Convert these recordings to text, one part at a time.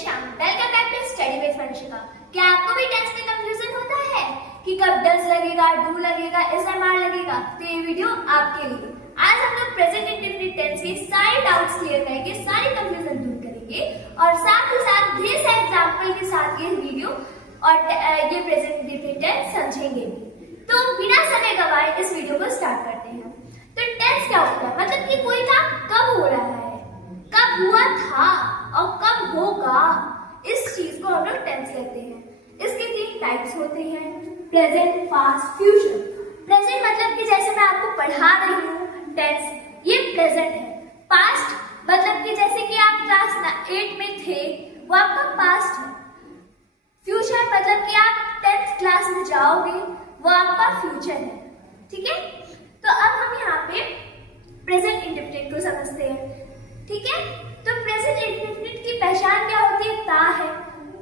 Shyam, welcome back to study with Vanshika. क्या आपको भी टेंस में कंफ्यूजन होता है कि कब डज लगेगा, डू लगेगा, एसएमआर लगेगा? तो ये वीडियो आपके लिए। आज हम लोग प्रेजेंट इंडेफिनिट टेंस के सारे डाउट्स क्लियर करेंगे, सारी कंफ्यूजन दूर करेंगे और साथ ही साथ ढेर सारे एग्जांपल के साथ ये वीडियो और ये प्रेजेंट इंडेफिनिट टेंस समझेंगे। तो बिना समय गवाए इस वीडियो को स्टार्ट करते हैं। तो टेंस क्या होता है? मतलब कि कोई काम कब हो रहा है, कब हुआ था और कब होगा, इस चीज को हम लोग टेंस कहते हैं। इसके तीन टाइप्स होते हैं, प्रेजेंट, पास्ट, फ्यूचर। प्रेजेंट मतलब कि जैसे मैं आपको पढ़ा रही हूँ टेंस, ये प्रेजेंट है। पास्ट मतलब कि जैसे कि आप क्लास 8 में थे, वो आपका पास्ट है। फ्यूचर मतलब कि आप 10th क्लास में जाओगे, वो आपका फ्यूचर है। ठीक है, तो अब हम यहाँ पे प्रेजेंट इंडेफिनिट को समझते हैं। ठीक है, तो प्रेजेंट इंडेफिनिट की पहचान क्या होती है? ता है,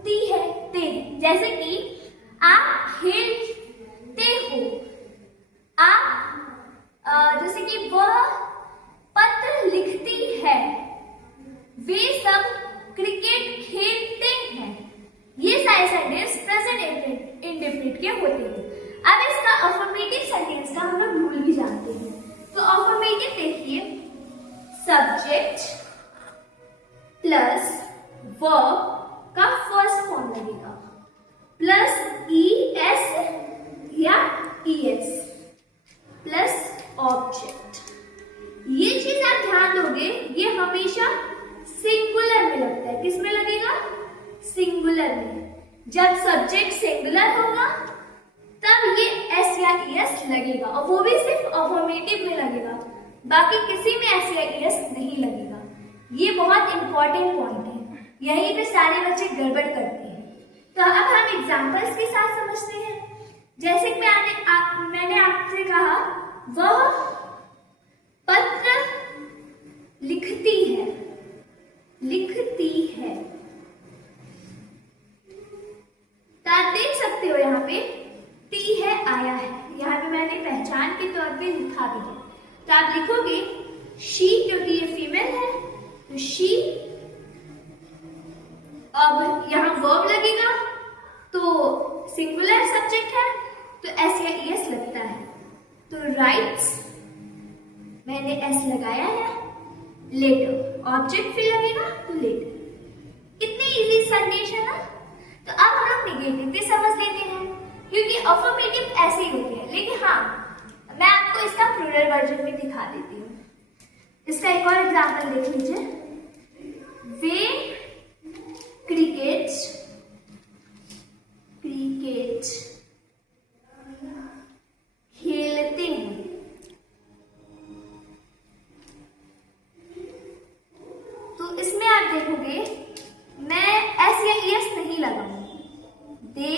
ती है, ते है। जैसे कि आप खेलते हो, आप जैसे कि वह पत्र लिखती है, वे सब क्रिकेट खेलते हैं। ये सारे सेंटेंस प्रेजेंट इंडेफिनिट के होते हैं। अब इसका अफर्मेटिव सेंटेंस का हम लोग रूल भी जानते हैं। तो अफर्मेटिव देखिए, सब्जेक्ट प्लस वर्ब का फर्स्ट फॉर्म लगेगा प्लस ES या ES प्लस ऑब्जेक्ट। ये चीज आप ध्यान दोगे, ये हमेशा सिंगुलर में लगता है। किस में लगेगा? सिंगुलर में। जब सब्जेक्ट सिंगुलर होगा तब ये S या ES लगेगा, और वो भी सिर्फ अफर्मेटिव में लगेगा, बाकी किसी में S या ES नहीं लगेगा। ये बहुत इंपॉर्टेंट पॉइंट है, यहीं पे सारे बच्चे गड़बड़ करते हैं। तो अब हम एग्जांपल्स के साथ समझते हैं। जैसे कि मैंने आपसे कहा, वह पत्र लिखती है, लिखती है। तो आप देख सकते हो यहाँ पे टी है, आया है। यहाँ पे मैंने पहचान के तौर पे लिखा भी है। तो आप लिखोगे शी, क्योंकि ये फीमेल है तो शी। अब यहाँ वर्ब लगेगा तो सिंगुलर सब्जेक्ट है तो S या ES लगता है। तो राइट्स, मैंने S लगाया है। लेटर, ऑब्जेक्ट फिर लगेगा तो लेटर। इतनी इजी सेंटेंस है ना। तो अब हम लोग निगेटिव भी समझ लेते हैं, क्योंकि अफर्मेटिव ऐसे ही होते हैं। लेकिन हाँ, मैं आपको इसका प्लूरल वर्जन में दिखा देती हूँ। इसका एक और एग्जाम्पल देख लीजिए। वे क्रिकेट खेलते हैं। तो इसमें आप देखोगे मैं S या ES नहीं लगाऊंगी। दे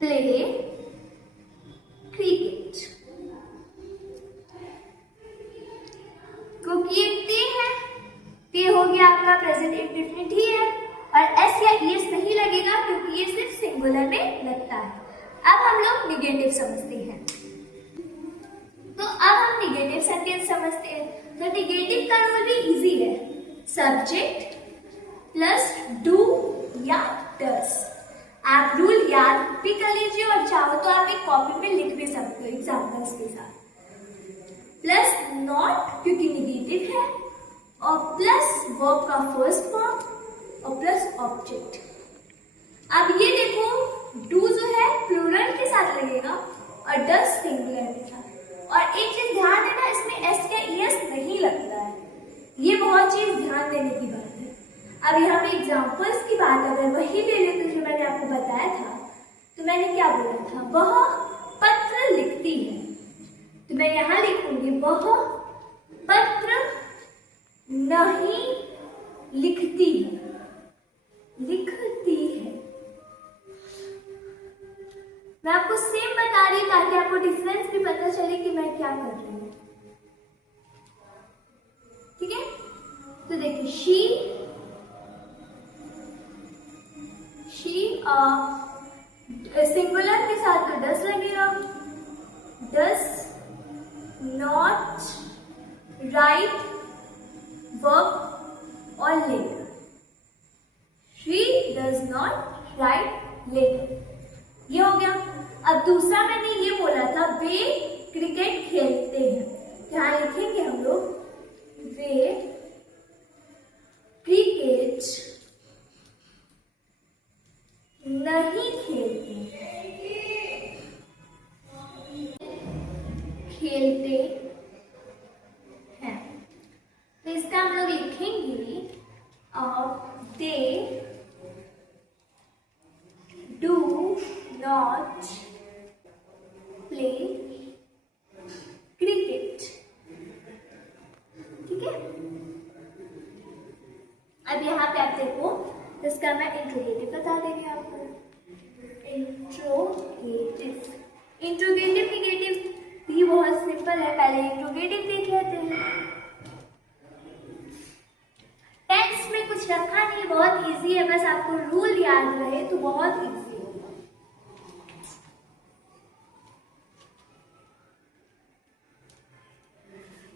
प्ले क्रिकेट, क्योंकि ये ते है, ते हो गया आपका प्रेजेंट इंडेफिनिट ही है, और S या ES नहीं लगेगा क्योंकि ये सिर्फ सिंगुलर में लगता है। अब हम लोग निगेटिव समझते हैं। तो अब हम निगेटिव सेंटेंस समझते हैं। तो निगेटिव का रूल भी इजी है, सब्जेक्ट प्लस डू या डस। आप रूल याद भी कर लीजिए और चाहो तो आप एक कॉपी में लिख भी सकते हो एग्जाम्पल्स के साथ। प्लस नॉट, क्योंकि निगेटिव है, और प्लस वर्ब का फर्स्ट फॉर्म और प्लस ऑब्जेक्ट। अब ये देखो, डू जो है प्लूरल के साथ लगेगा और डस सिंगुलर के साथ। और एक चीज ध्यान देना, इसमें S या ES नहीं लगता है। ये बहुत चीज ध्यान देने की बात है। अब यहाँ पे एग्जाम्पल्स की बात अगर वही ले लेते जो मैंने आपको बताया था, तो मैंने क्या बोला था? वह पत्र लिखती है। तो मैं यहाँ लिखूंगी वह पत्र नहीं लिखती है, लिखती है। मैं आपको सेम बता रही ताकि आपको डिफरेंस भी पता चले कि मैं क्या कर रही हूँ। ठीक है, तो देखिए शी सिंगुलर के साथ तो डस लगेगा। डस नॉट राइट वर्ब और letter. does not write later। ये हो गया। अब दूसरा मैंने ये बोला था वे क्रिकेट खेलते हैं, यहाँ लिखेंगे हम लोग वे क्रिकेट नहीं खेलते, खेलते हैं। तो इसका हम लोग लिखेंगे they do not play cricket. ठीक है। अब यहाँ पे आप देखो, इसका मैं इंट्रोगेटिव बता देंगे आपको। इंट्रोगेटिव, इंट्रोगेटिव निगेटिव भी बहुत सिंपल है, पहले इंट्रोगेटिव देख लेते हैं। टेंस में कुछ रखा नहीं, बहुत इजी है, बस आपको रूल याद रहे तो बहुत इजी है।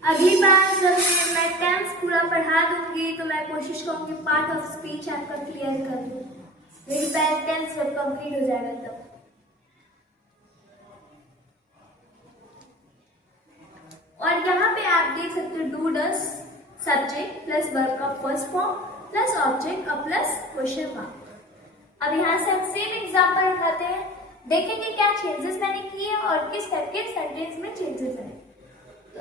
अगली बार जब मैं टेंस पूरा पढ़ा दूंगी तो मैं कोशिश करूंगी पार्ट ऑफ स्पीच आपका क्लियर कर दूं, मेरी पहले टेंस जब कंप्लीट हो जाएगा तब। और यहाँ पे आप देख सकते हो do does subject plus verb का फर्स्ट फॉर्म प्लस ऑब्जेक्ट और प्लस क्वेश्चन मार्क। अब यहाँ से हम सेम एग्जांपल उठाते हैं, देखेंगे क्या चेंजेस मैंने किए और किस टाइप के सेंटेंस में चेंजेस आए। तो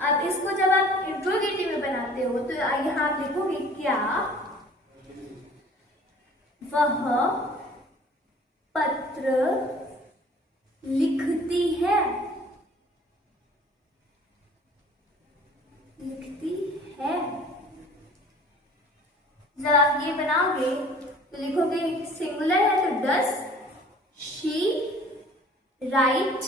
अब इसको जब आप इंट्रोगेटिव में बनाते हो तो यहाँ आप लिखोगे क्या वह पत्र लिखती है, लिखती है। जब आप ये बनाओगे तो लिखोगे सिंगुलर है तो does she write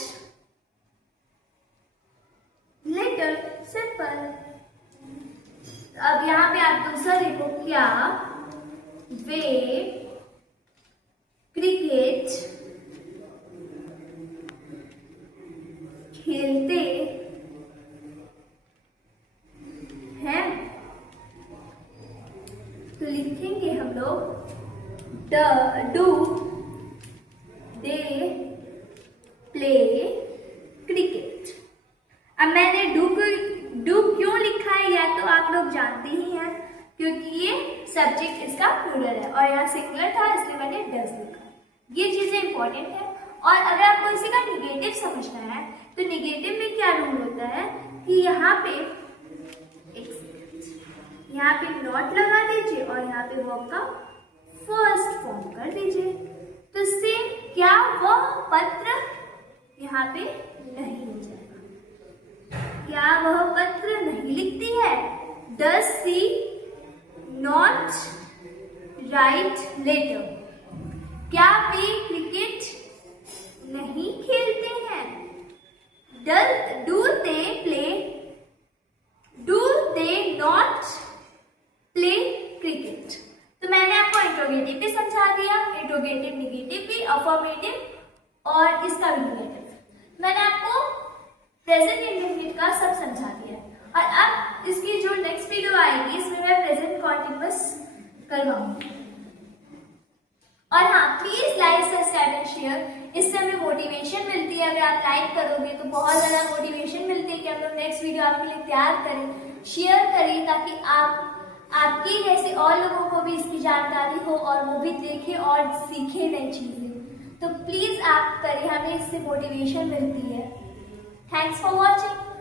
letter, simple. अब यहाँ पे आप दूसरा देखो क्या वे क्रिकेट खेलते हैं, तो लिखेंगे हम लोग डू दे प्ले क्रिकेट। अब मैंने डू क्यों लिखा है या तो आप लोग जानते ही हैं, क्योंकि ये सब्जेक्ट इसका प्लूरल है और यहाँ सिंगुलर था इसलिए मैंने डस लिखा। ये चीजें इंपॉर्टेंट है। और अगर आपको इसी का निगेटिव समझना है तो निगेटिव में क्या रूल होता है कि यहाँ पे नॉट लगा दीजिए और यहाँ पे वर्ब का फर्स्ट फॉर्म कर दीजिए। तो सेम क्या वह पत्र यहाँ पे नहीं हो जाएगा, क्या वह पत्र नहीं लिखती है, does she not write letter, क्या वे क्रिकेट नहीं खेलते हैं, do they not play cricket. तो मैंने आपको इंट्रोगेटिव भी समझा दिया, इंट्रोगेटिव निगेटिव भी, अफर्मेटिव और इसका भी निगेटिव। मैंने आपको प्रेजेंट इंडेफिनिट का सब समझा दिया है। और अब इसकी जो नेक्स्ट वीडियो आएगी इसमें मैं प्रेजेंट कॉन्टिन्यूअस करवाऊंगी। और हाँ, please like subscribe and share, इससे हमें मोटिवेशन मिलती है। अगर आप लाइक करोगे तो बहुत ज्यादा मोटिवेशन मिलती है कि हम लोग नेक्स्ट वीडियो आपके लिए तैयार करें, शेयर करें, ताकि आपके जैसे और लोगों को भी इसकी जानकारी हो और वो भी देखें और सीखें नई चीजें। तो प्लीज आप करें, हमें इससे मोटिवेशन मिलती है। Thanks for watching.